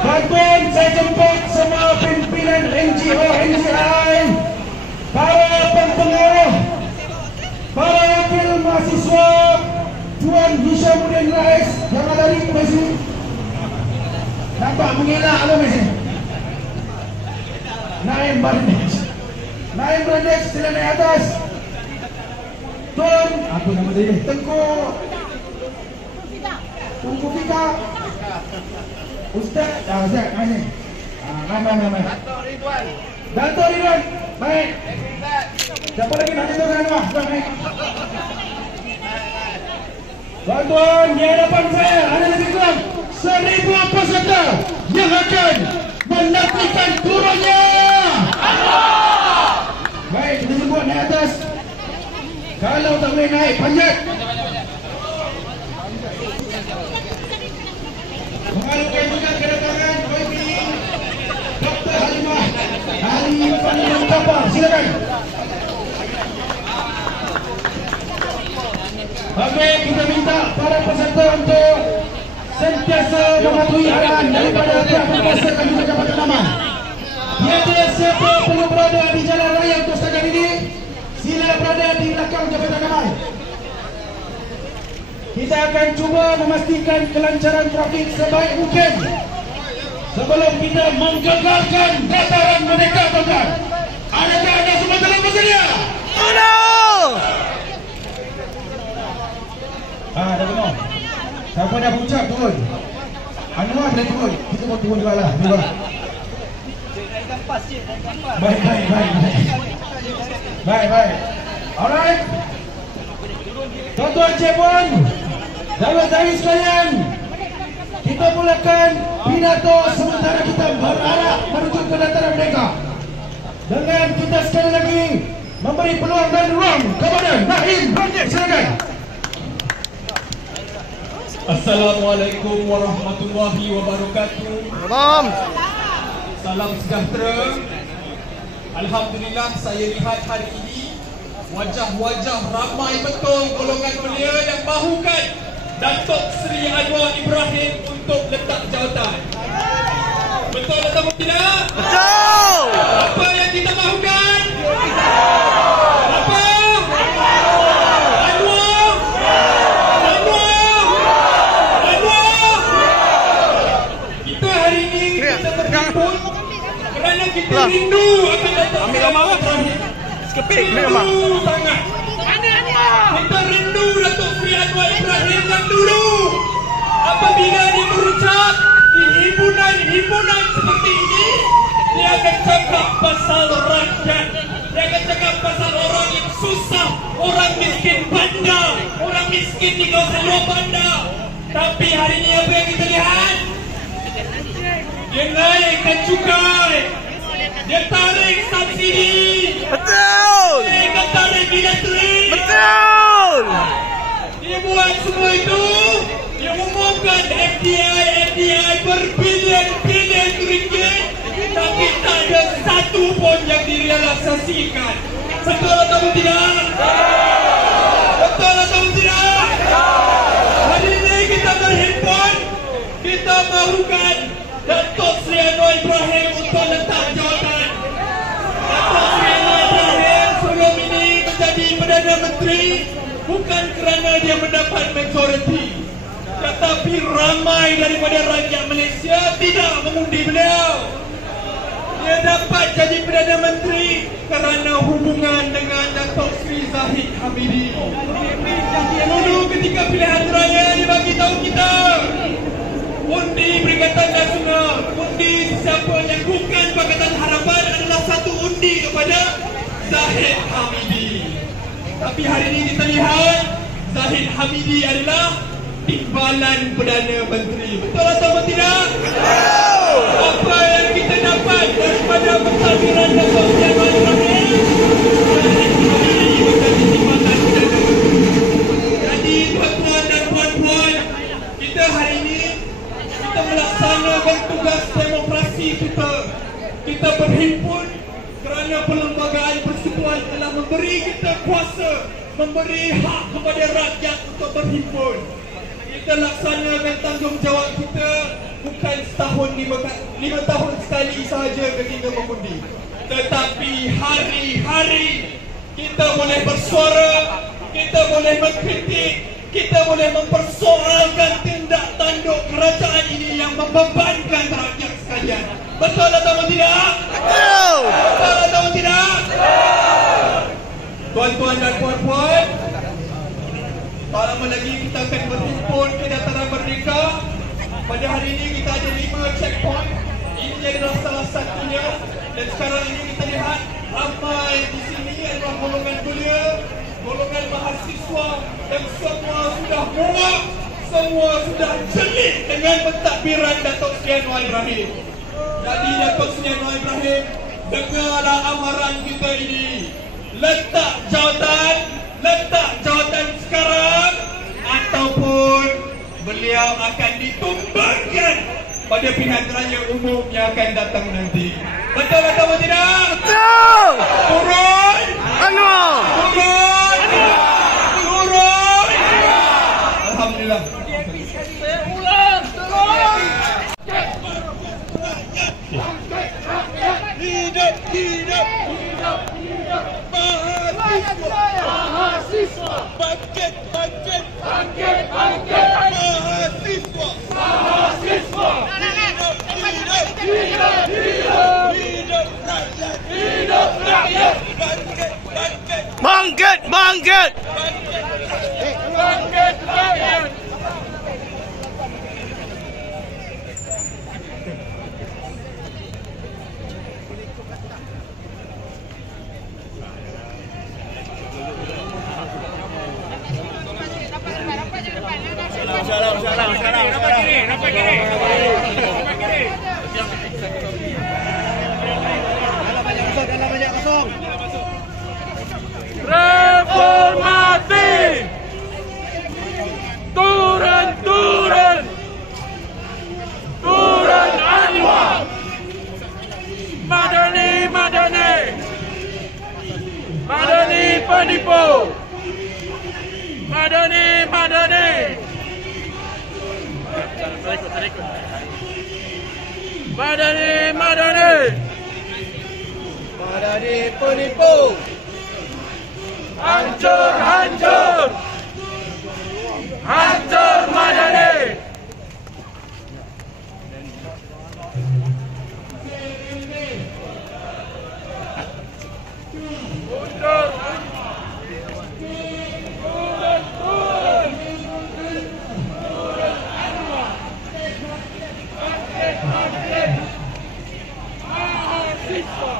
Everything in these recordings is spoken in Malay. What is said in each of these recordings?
Bantuan saya jemput semua pimpinan NGO, NGI, para pengaruh, para wakil mahasiswa, Tuan Hishamuddin Rais yang ada di sini. Nampak mengelak apa mesti? Naim Barnage. Naim Barnage sila naik atas. Tuan, apa nama dia? Tengku Fika. Ustaz, Ustaz, mana? Mai. Dato' Ridwan. Baik. Siapa lagi nak jatuh kan? Baik. Tuan-tuan, di hadapan saya ada lebih kurang 1,000 peserta yang akan menafikan turunnya. Baik, kita jemput naik atas. Kalau tak boleh naik, panjat. Mengalukan juga kedatangan YB Dr. Halimah Halimah Kapal. Silakan. Okey, kita minta para peserta untuk sentiasa mematuhi arahan daripada pihak berkuasa dan juga Jabatan Aman. Tiada siapa perlu berada di jalan raya untuk setakat ini, sila berada di belakang Jabatan Aman. Kita akan cuba memastikan kelancaran trafik sebaik mungkin sebelum kita menggagalkan dataran Merdeka, tuan-tuan. Adakah anda semua telah bersedia? Dah benar. Siapa dah puncak turun? Anwar dah turun. Kita pun turun juga lah. Baik. Alright. Tuan-tuan, Cik-Puan, sahabat-sahabat sekalian, kita mulakan pidato sementara kita berarah menuju ke dataran Merdeka dengan kita sekali lagi memberi peluang dan ruang kepada Naim Barnage. Silakan. Assalamualaikum warahmatullahi wabarakatuh. Salam sejahtera. Alhamdulillah, saya lihat hari ini wajah-wajah ramai betul golongan mulia yang mahukan Datuk Seri Anwar Ibrahim untuk letak jawatan. Betul atau tidak? Betul! Apa yang kita mahukan? Apa? Kita hari ini kita berhimpun kerana kita rindu akan Datuk Seri Anwar Ibrahim. Rindu sangat. Kita rindu Datuk Seri Anwar Ibrahim yang dulu apabila dia berucap di himpunan seperti ini, dia akan cakap pasal rakyat, dia akan cakap pasal orang yang susah, orang miskin bandar, orang miskin di kawasan luar bandar. Tapi hari ini apa yang kita lihat? Dia naikkan cukai, dia tarik subsidi. Betul! Dia tarik industri. Betul! Dia buat semua itu. Dia umumkan FDI berbilion-bilion ringgit, tapi tak ada satu pun yang direalisasikan. Betul atau tidak? Betul atau tidak? Hari ini kita berhimpun, kita mahukan Datuk Seri Anwar Ibrahim untuk letak jawatan. Datuk Seri Anwar Ibrahim sebelum ini menjadi Perdana Menteri bukan kerana dia mendapat majoriti, tetapi ramai daripada rakyat Malaysia tidak mengundi beliau. Dia dapat jadi Perdana Menteri kerana hubungan dengan Datuk Seri Zahid Hamidi. Dulu ketika pilihan raya dia bagi tahu kita, undi Perikatan Nasional, undi siapa yang bukan Pakatan Harapan adalah satu undi kepada Zahid Hamidi. Tapi hari ini kita lihat Zahid Hamidi adalah timbalan Perdana Menteri. Betul atau tidak? Betul! Apa yang kita dapat daripada pentadbiran Datuk Seri Anwar Ibrahim? Zahid Hamidi menjadi timbalan Perdana Menteri. Jadi tuan-tuan dan puan-puan, kita hari ini kita melaksanakan tugas demokrasi kita. Kita berhimpun kerana perlembagaan persekutuan telah memberi kita kuasa, memberi hak kepada rakyat untuk berhimpun. Kita laksanakan tanggungjawab kita bukan setahun 5 tahun sekali sahaja ketika mengundi, tetapi hari-hari kita boleh bersuara, kita boleh mengkritik, kita boleh mempersoalkan tindak tanduk kerajaan ini yang membebankan rakyat sekalian. Betul atau tidak? Betul! Betul atau tidak? Tuan-tuan dan puan-puan, tak lama lagi kita akan berhimpun ke Dataran Merdeka. Pada hari ini kita ada 5 checkpoint. Ini adalah salah satunya. Dan sekarang ini kita lihat ramai di sini adalah golongan belia, golongan mahasiswa, dan semua sudah muak, semua sudah jelit dengan pentadbiran Datuk Seri Anwar Ibrahim. Jadi Datuk Seri Anwar Ibrahim, dengarlah amaran kita ini. Letak jawatan sekarang ataupun beliau akan ditumbangkan pada pilihan raya umum yang akan datang nanti. Betul atau tidak? Betul! Turun! Anwar! Turun! Turun! Alhamdulillah. Hidup, hidup, hidup, hidup, mahasiswa, bangkit, bangkit, bangkit, bangkit, mahasiswa, mahasiswa, hidup, hidup, hidup, hidup, hidup rakyat, hidup rakyat, bangkit, bangkit, Bangkit! Bangkit! bangkit rakyat. Reformasi! Turun, turun! Turun Anwar! Madani, Madani! Madani penipu! Madani, Madani! Madani, Madani! Madani penipu. Hancur, hancur! Hancur Madani! Mundur! Turun, turun! Turun Anwar! Bangkit, bangkit! Mahasiswa!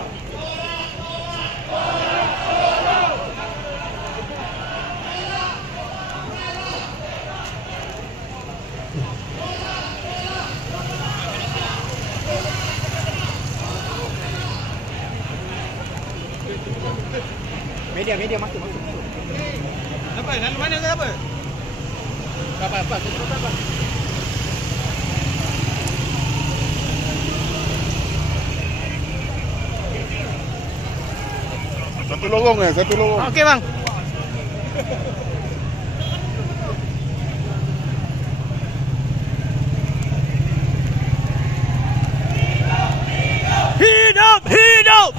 Media masuk. Apa? Lalu mana ke apa? Apa? Satu lorong. Okey bang. Hidup! Hidup!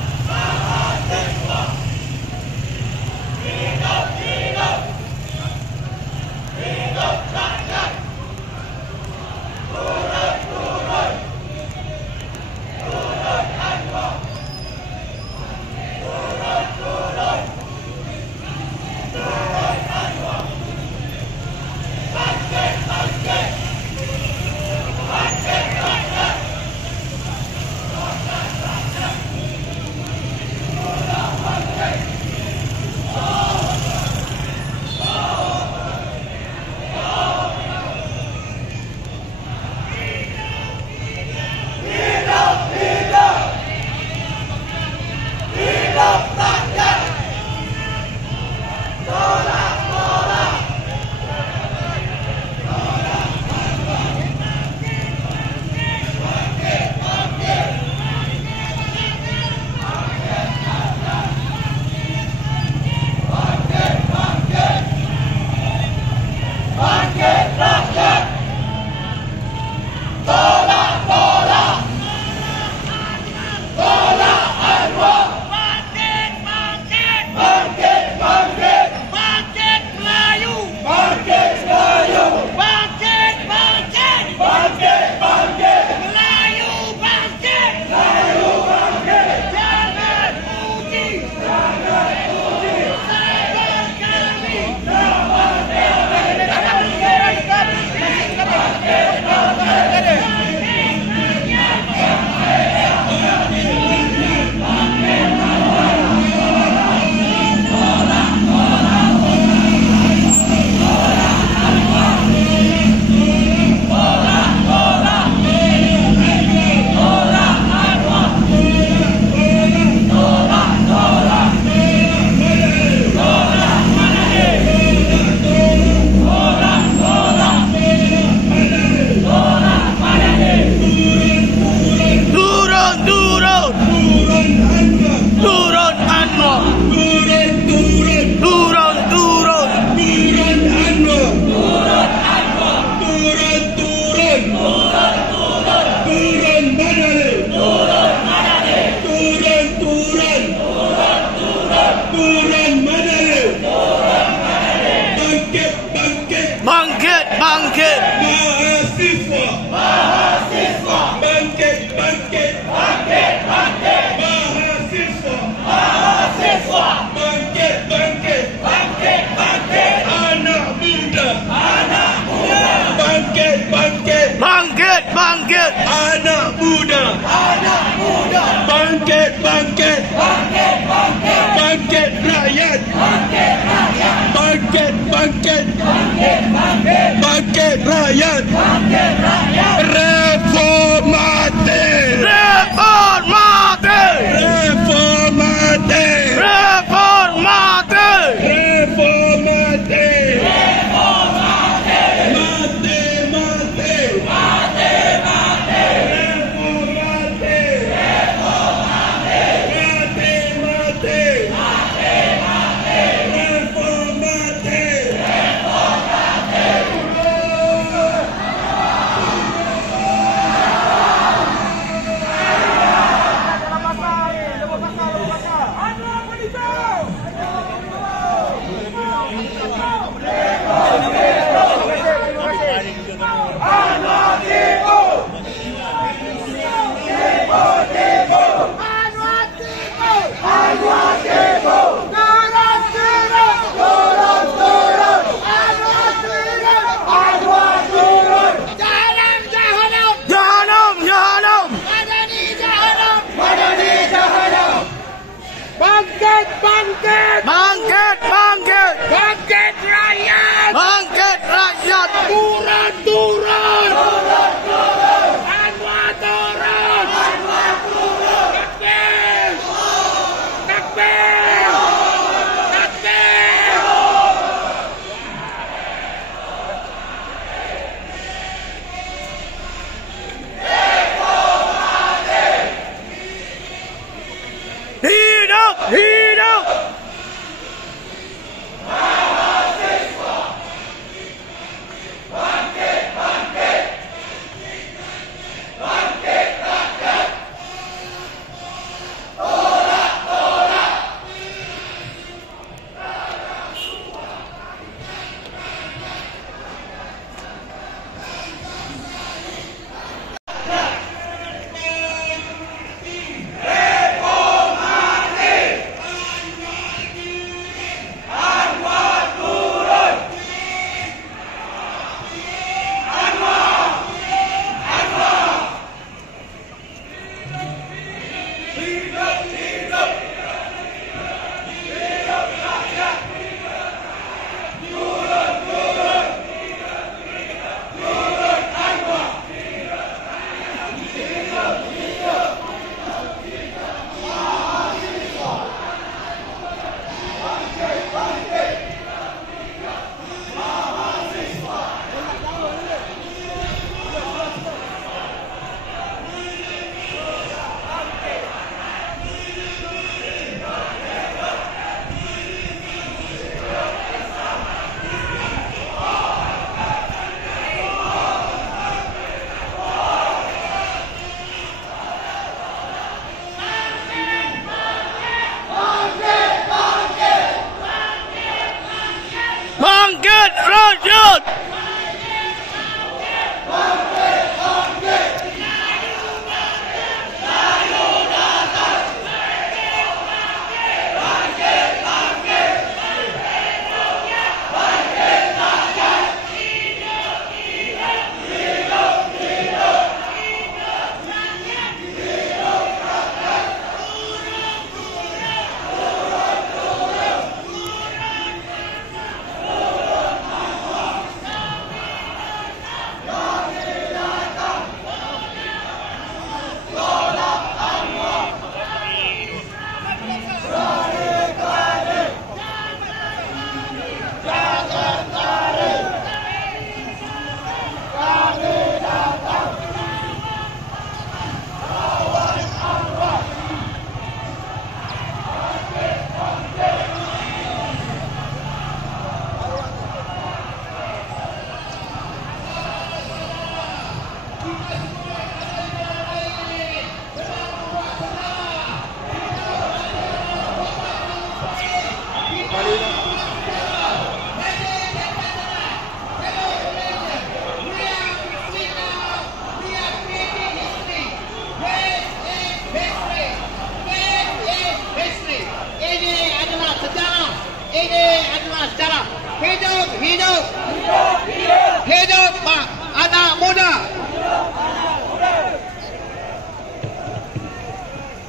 Bangkit! Bangkit rakyat! Bangkit, bangkit! Bangkit rakyat! Reformasi! Reformasi! Reformasi! Reformasi! Reformasi! Mati, mati!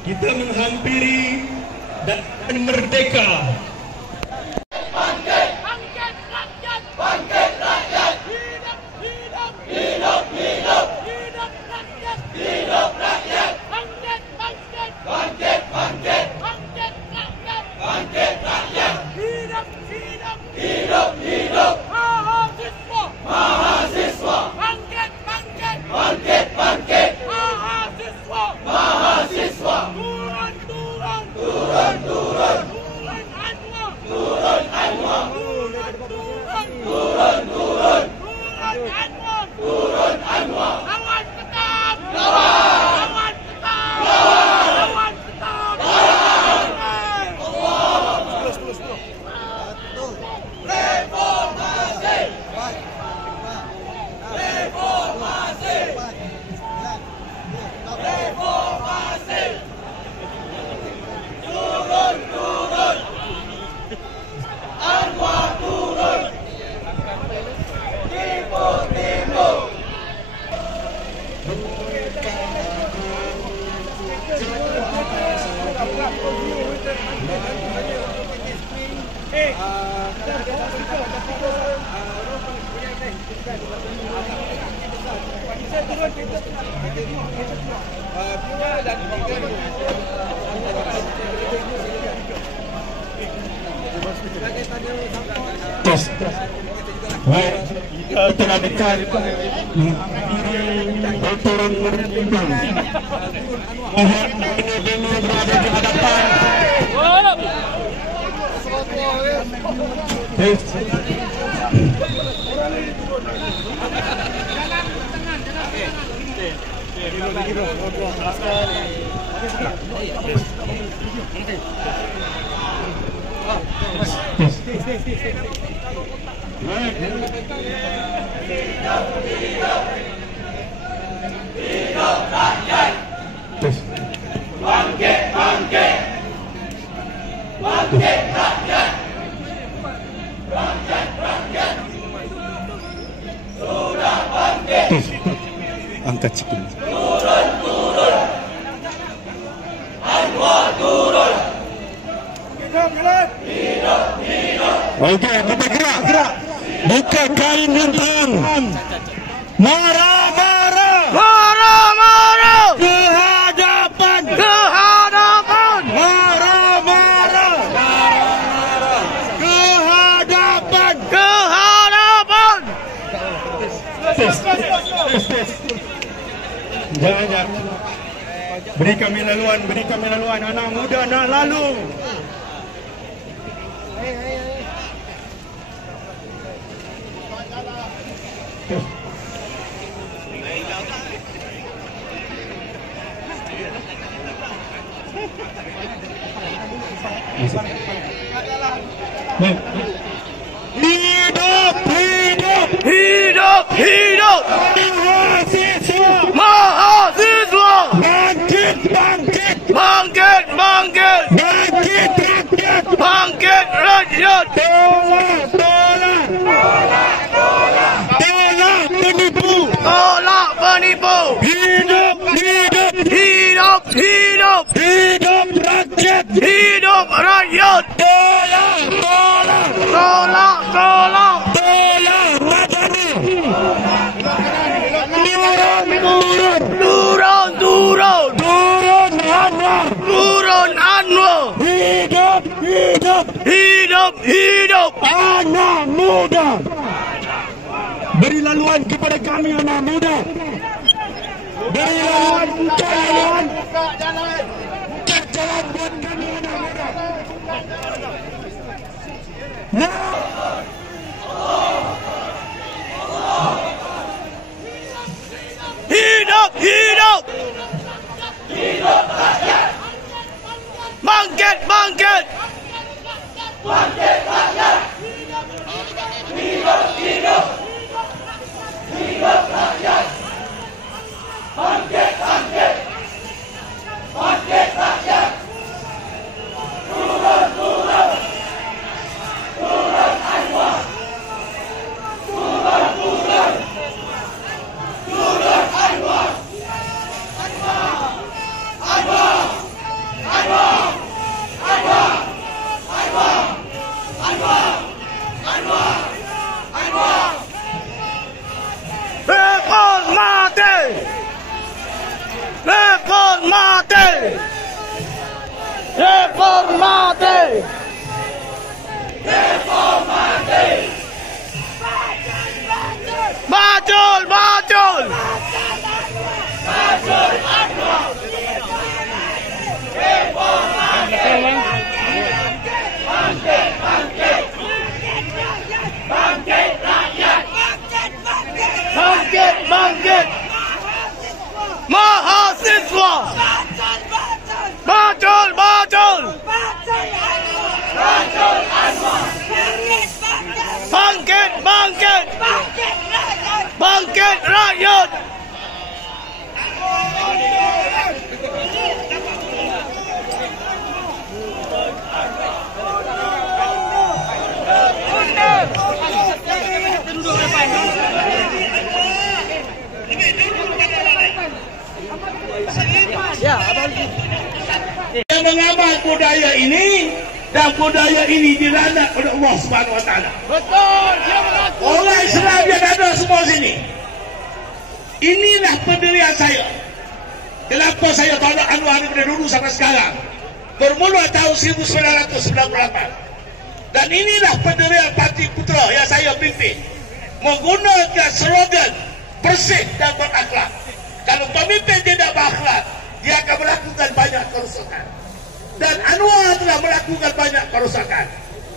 kita menghampiri dan merdeka. Bangkit rakyat! Bangkit rakyat! Hidup, hidup! Hidup, hidup! Hidup rakyat! Hidup rakyat! Bangkit, bangkit! Bangkit, bangkit! Bangkit rakyat! Bangkit rakyat! Hidup, hidup! Hidup, hidup! Mahasiswa! Mahasiswa! Bangkit, bangkit! Bangkit, bangkit! Mahasiswa! Mahasiswa! Turun, turun! Turun, turun! Turun Anwar! Turun Anwar! Turun, turun! Turun, turun! Turun Anwar! Turun Anwar! Lawan tetap! Lawan! Lawan tetap! Lawan! Lawan tetap! Lawan! Reformasi! Reformasi! Reformasi! Turun, turun! Anwar turun! Timur, timur! Baik, kita telah dekat turun menimbang. Mohon bini-bini berada di hadapan. Hidup rakyat! Bangkit, bangkit! Bangkit rakyat! Bangkit rakyat! Sudah bangkit! Angkat sikit. Turun, turun! Anwar turun! Hidup, hidup! Okey, kita gerak. Buka kain bintang. Marah, marah. Marah, marah! Ke hadapan. Ke hadapan! Marah, marah. Ke hadapan. Ke hadapan! Tes. Jangan. Beri kami laluan. Anak muda nak lalu. Hidup, hidup, Hidup, hidup! mahasiswa. Mahasiswa! Bangkit, bangkit, Bangkit, bangkit! bangkit rakyat. Bangkit rakyat! Tolak penipu. Tolak penipu! Hidup, hidup, Hidup, hidup! hidup rakyat. Hidup rakyat! Tolak, tolak, Tolak, tolak! tolak madani. Turun, Turun, turun! turun Anwar. Turun Anwar! Hidup, hidup, Hidup, hidup! anak muda. Beri laluan kepada kami anak muda. Beri laluan, buka jalan. Buka jalan buat kami anak muda. Hidup, hidup! Bangkit, bangkit! Bangkit rakyat! Hidup, hidup! Hidup rakyat! Bangkit, bangkit! Reformate! Bajul! Bajul! Bangkit! Bangkit! Mahasiswa! Bajul! Bajul! Bangkit! Bangkit! Bangkit rakyat! Yang mengamal budaya ini dan budaya ini dilaknat oleh Allah Subhanahu Wa Taala. Betul! Orang Islam yang ada semua sini. Inilah pendirian saya. Kenapa saya tolak Anwar daripada dulu sampai sekarang? Bermula tahun 1998. Dan inilah pendirian Parti Putra yang saya pimpin. Menggunakan slogan bersih dan berakhlak. Kalau pemimpin tidak berakhlak, dia akan melakukan banyak kerusakan. Dan Anwar telah melakukan banyak kerusakan.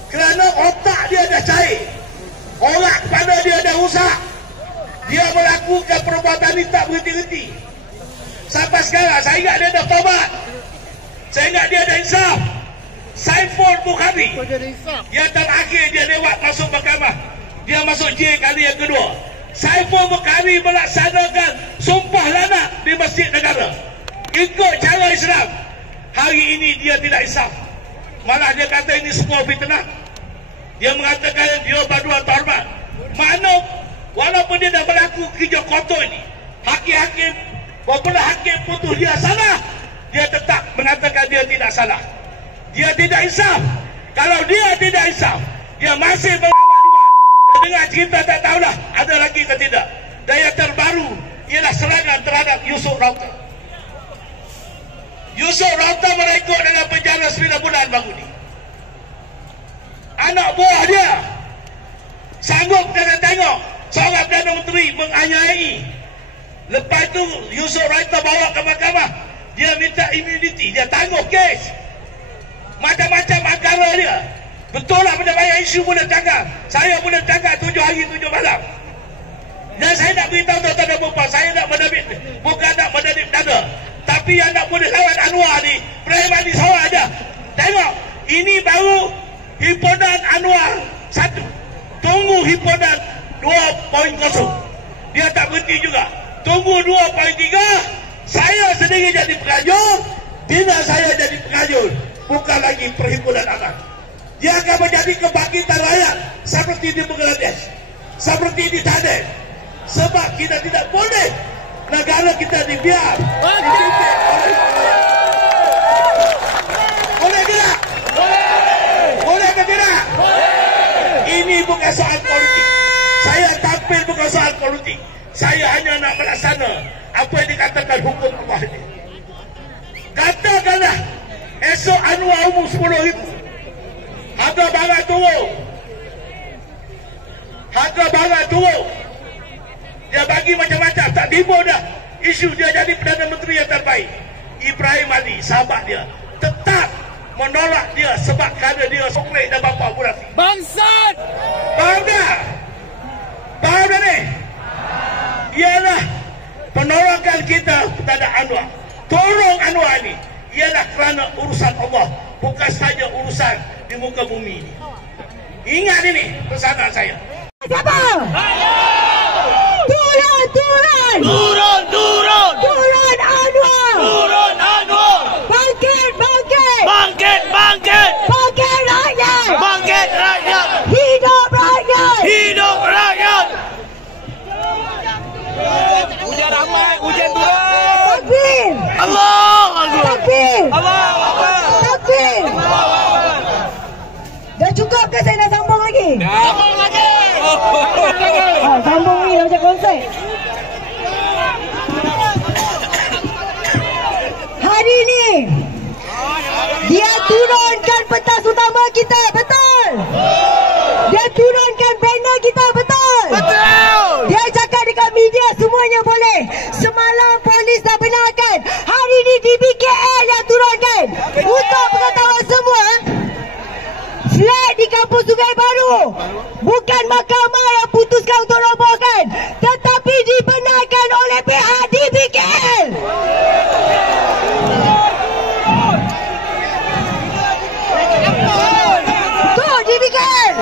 Kerana otak dia dah cair. Orang pada dia dah rusak. Dia melakukan perbuatan ini tak berhenti-henti. Sampai sekarang saya ingat dia dah taubat. Saya ingat dia dah insaf. Saiful Bukhari yang terakhir dia lewat masuk mahkamah. Dia masuk J kali yang kedua. Saiful Bukhari melaksanakan sumpah lanak di Masjid Negara ikut cara Islam. Hari ini dia tidak insaf. Malah dia kata ini semua fitnah. Dia mengatakan dia berdua terhormat. Mana walaupun dia dah berlaku kerja kotor ini, hakim-hakim walaupun hakim putus dia salah, dia tetap mengatakan dia tidak salah. Dia tidak insaf. Kalau dia tidak insaf, dia masih beramal juga. Dan dengar cerita tak tahulah ada lagi ke tidak. Dan yang terbaru ialah serangan terhadap Yusuf Rauta. Yusuf Rauta merekod dalam penjara 9 bulan baru ni. Anak buah dia sanggup kena tengok seorang Perdana Menteri menganiayai. Lepas tu Yusuf Rauta bawa ke mahkamah. Dia minta imuniti, dia tangguh kes. Macam-macam perkara dia. Betul lah benda banyak isu boleh cakap. Saya boleh cakap 7 hari 7 malam. Dan saya nak beritahu tuan-tuan dan puan-puan, saya nak menabit, bukan nak menadip dada. Tapi yang nak boleh lawan Anwar ni, Ibrahim Ali Sawah aja. Tengok, ini baru himpunan Anwar 1. Tunggu himpunan 2.0. Dia tak berhenti juga. Tunggu 2.3. Saya sendiri jadi pengajar, Dina saya jadi pengajar. Bukan lagi perhimpunan aman. Dia akan menjadi kebangkitan rakyat seperti di Bangladesh, seperti di Thailand. Sebab kita tidak boleh negara kita dibiar dipimpin oleh tidak? Boleh ke tidak? Ini bukan soal politik. Saya tampil bukan soal politik. Saya hanya nak melaksana apa yang dikatakan hukum Allah ini. Katakanlah esok Anwar umur 10,000, harga barang turun. Harga barang turun. Dia bagi macam-macam, tak timbul dah isu dia jadi Perdana Menteri yang terbaik. Ibrahim Ali, sahabat dia, tetap menolak dia sebab kerana dia sokret dan bapa munafik. Bangsat! Faham tak? Faham tak ni? Ialah penolakan kita kepada Anwar. Tolong Anwar ni ialah kerana urusan Allah, bukan saja urusan di muka bumi ini. Ingat ini pesanan saya. Siapa? Turun, turun! Turun, turun! Turun Anwar! Turun Anwar! Bangkit, bangkit! Bangkit, bangkit! Bangkit rakyat! Bangkit rakyat! Hidup rakyat! Hidup rakyat! Hujan ramai, hujan turun. Takbir! Allah Akbar! Takbir! Allah Akbar. Takbir! Dah cukup ke saya nak sambung lagi? Sambung lagi! Sambung ni dah macam konsert. Hari ini Dia turunkan pentas utama kita, betul? Dia turunkan banner kita, betul? Betul. Dia cakap dekat media semuanya boleh. Semalam polis dah benarkan. Hari ini DBKL yang turunkan. Untuk pengetahuan semua, flat di kampus Sungai Baru bukan mahkamah yang putuskan untuk robohkan, tetapi dibenarkan oleh pihak DBKL. Tu DBKL.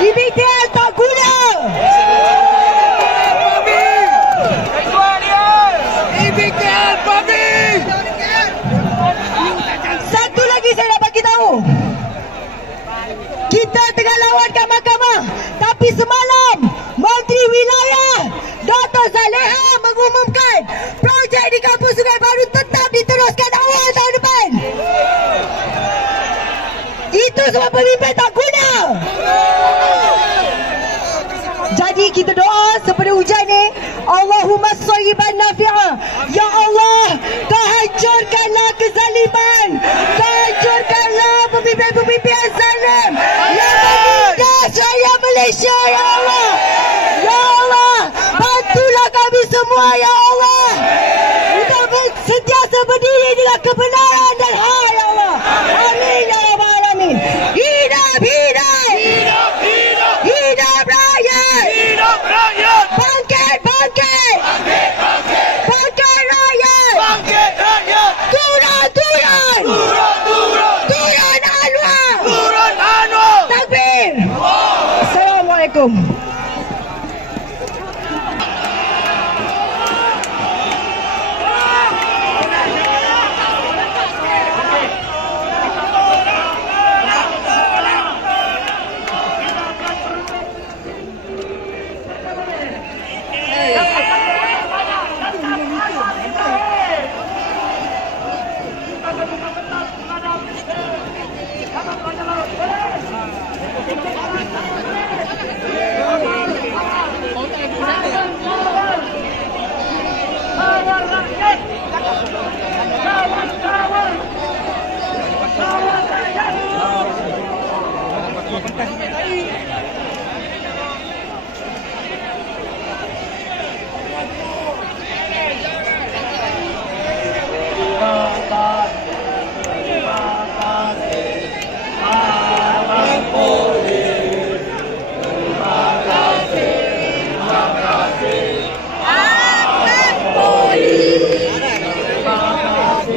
DBKL tak guna. Satu lagi saya nak bagi tahu. Kita tengah lawankan mahkamah, tapi semalam Menteri Wilayah Dr. Zaleha mengumumkan projek di kampus Sungai Baru tetap diteruskan awal tahun depan. Itu sebab pemimpin tak guna. Jadi kita doa sepada hujan ni, Allahumma sayyiban nafi'ah. Ya Allah, kau hancurkanlah kezaliman, kau hancurkanlah pemimpin-pemimpin yang zalim yang menindas rakyat Malaysia, ya Allah. Ya Allah, bantulah kami semua, ya Allah. Kita sentiasa berdiri dengan kebenaran dan hak, ya Allah. Amin ya rabbal alamin. Hidup, hidup, Hidup, hidup, hidup rakyat. hidup rakyat. Bangkit, bangkit, Bangkit, bangkit, bangkit rakyat. bangkit rakyat. Turun, turun, Turun, turun, turun Anwar. turun Anwar. Takbir. Assalamualaikum.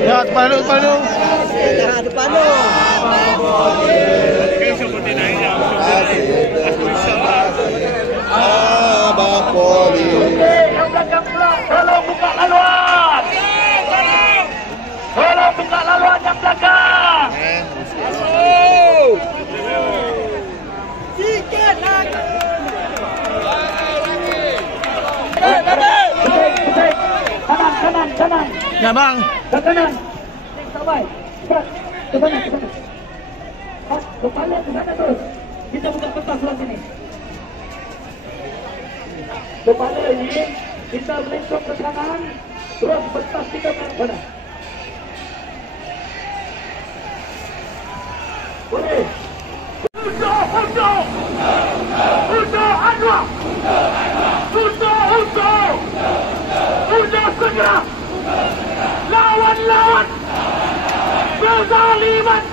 Ya, kepala, kepala. Tolong buka laluan. Tolong buka laluan yang belakang. Sikit lagi. Kanan, kanan. Ya, bang. Ke kanan. Sampai. Cepat. Ke kanan, ke kanan. Kepala ke sana terus. Kita buka pentas sebelah sini. Kepala ini kita melingkup ke kanan. Terus pentas kita ke kanan. Boleh. Untuk Anwar. Untuk segera lawan kezaliman